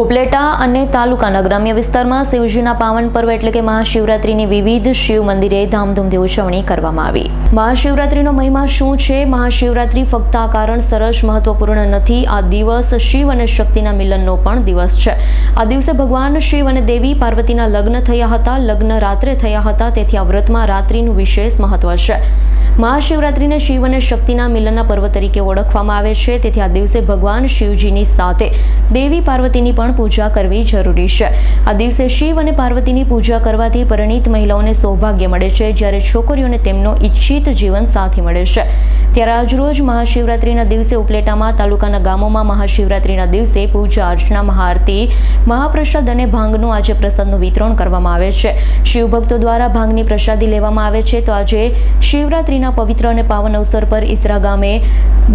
ઉપલેટા અને તાલુકાના ગ્રામ્ય વિસ્તારમાં શિવજીના પાવન પર્વ એટલે કે મહાશિવરાત્રિની વિવિધ શિવ મંદિરે ધામધૂમથી ઉજવણી કરવામાં આવી। મહાશિવરાત્રિનો મહિમા શું છે? મહાશિવરાત્રિ ફક્ત આ કારણસર જ મહત્વપૂર્ણ નથી। આ દિવસ શિવ અને શક્તિના મિલનનો પણ દિવસ છે। આ દિવસે ભગવાન શિવ અને દેવી પાર્વતીના લગ્ન થયા હતા। લગ્ન રાત્રે થયા હતા, તેથી આ વ્રતમાં રાત્રિનું વિશેષ મહત્વ છે। મહાશિવરાત્રિને શિવ અને શક્તિના મિલનના પર્વ તરીકે ઓળખવામાં આવે છે, તેથી આ દિવસે ભગવાન શિવજીની સાથે દેવી પાર્વતીની પણ પૂજા કરવી જરૂરી છે। આ દિવસે શિવ અને પાર્વતીની પૂજા કરવાથી પરિણીત મહિલાઓને સૌભાગ્ય મળે છે, જ્યારે છોકરીઓને તેમનો ઈચ્છિત જીવન સાથી મળે છે। ત્યારે આજરોજ મહાશિવરાત્રિના દિવસે ઉપલેટામાં તાલુકાના ગામોમાં મહાશિવરાત્રિના દિવસે પૂજા અર્ચના, મહાઆરતી, મહાપ્રસાદ અને ભાંગનું આજે પ્રસાદનું વિતરણ કરવામાં આવે છે। શિવભક્તો દ્વારા ભાંગની પ્રસાદી લેવામાં આવે છે। તો આજે શિવરાત્રિના પવિત્ર અને પાવન અવસર પર ઈસરા ગામે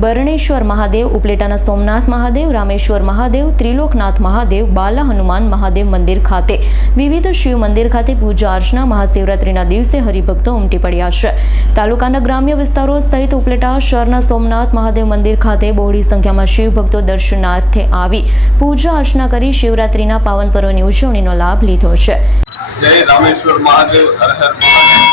બરણેશ્વર મહાદેવ, ઉપલેટાના સોમનાથ મહાદેવ, રામેશ્વર મહાદેવ, ત્રિલોકનાથ મહાદેવ, બાલા હનુમાન મહાદેવ મંદિર ખાતે વિવિધ શિવ મંદિર ખાતે પૂજા અર્ચના મહાશિવરાત્રિના દિવસે હરિભક્તો ઉમટી પડ્યા છે। તાલુકાના ગ્રામ્ય વિસ્તારો સહિત ઉપલેટા શહેરના સોમનાથ મહાદેવ મંદિર ખાતે બહોળી સંખ્યામાં શિવભક્તો દર્શનાર્થે આવી પૂજા અર્ચના કરી શિવરાત્રિના પાવન પર્વની ઉજવણીનો લાભ લીધો છે। જય રામેશ્વર મહાદેવ, હર હર મહાદેવ।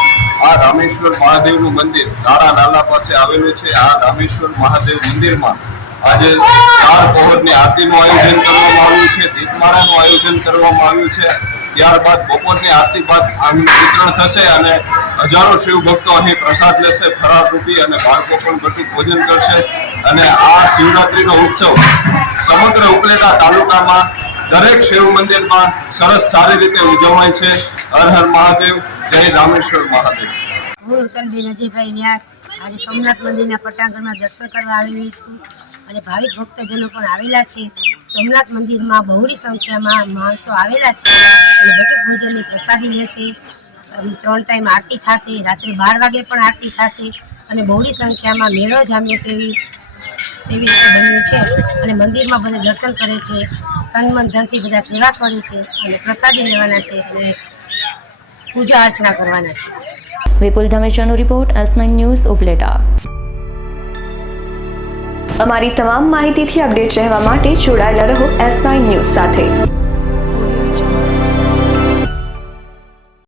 આ રામેશ્વર મહાદેવનું મંદિર તારા નાલા પાસે આવેલું છે। આ રામેશ્વર મહાદેવ મંદિરમાં આજે 4 પહોરની આરતીનું આયોજન કરવામાં આવ્યું છે, દીપમાળાનું આયોજન કરવામાં આવ્યું છે। ત્યારબાદ બપોરની આરતી બાદ આનું વિતરણ થશે અને હજારો શિવ ભક્તો અહીં પ્રસાદ લેશે ફરાર રૂપી, અને બાળકો પણ બટુક ભોજન કરશે। અને આ શિવરાત્રિનો ઉત્સવ સમગ્ર ઉપલેટા તાલુકામાં દરેક શિવ મંદિરમાં સરસ સારી રીતે ઉજવાય છે। હર હર મહાદેવ, જય રામેશ્વર મહાદેવ। હું ઉત્તરબેન અજયભાઈ વ્યાસ આજે સોમનાથ મંદિરના પટાંગણમાં દર્શન કરવા આવેલી છું અને ભાવિક ભક્તજનો પણ આવેલા છે। સોમનાથ મંદિરમાં બહોળી સંખ્યામાં માણસો આવેલા છે અને બટુક ભોજનની પ્રસાદી લેશે। 3 ટાઈમ આરતી થશે, રાત્રે 12 વાગે પણ આરતી થશે અને બહોળી સંખ્યામાં મેળો જામ્યો તેવી રીતે બન્યું છે અને મંદિરમાં બધા દર્શન કરે છે, તન મન ધનથી બધા સેવા કરે છે અને પ્રસાદી લેવાના છે અને પૂજા અર્ચના કરવાના છે। વિપુલ ધમેચાનો રિપોર્ટ, S9 ન્યૂઝ, ઉપલેટા। અમારી તમામ માહિતીથી અપડેટ રહેવા માટે જોડાયેલા રહો S9 ન્યૂઝ સાથે।